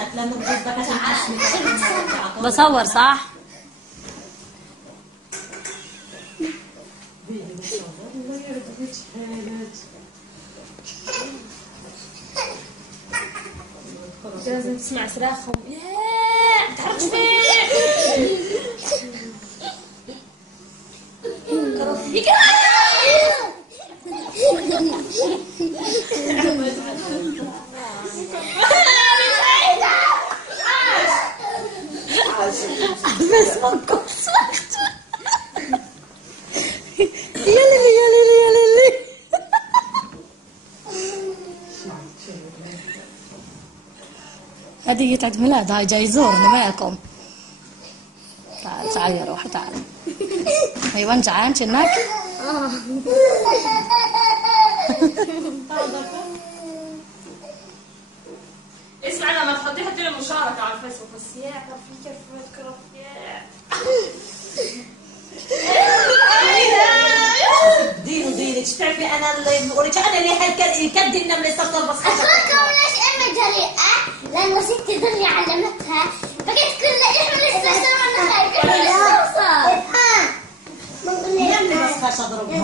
بنات لانه بجوز بدك بصور صح؟ لازم تسمع صراخهم. ياه تحركش فيه. بس منكم سمعت. يا ليلي يا ليلي يا ليلي. هدية عيد ميلاد، هاي جاي يزورنا معكم. تعال تعال يا روحي تعال. ايوه انت جعان شنك؟ اسمع لما تحطيه حطي له مشاركة على الفيسبوك بس. يا كرفي كيف كرف يا دينك بتعرفي انا اللي بقولك انا اللي هالكد النمله صرت البس. اتوقع ليش امي جريئه؟ لانه ستي دنيا علمتها بقيت كل احنا لسه اشتغلنا خايف كل ليش توصل. النمله بس خش اضربها.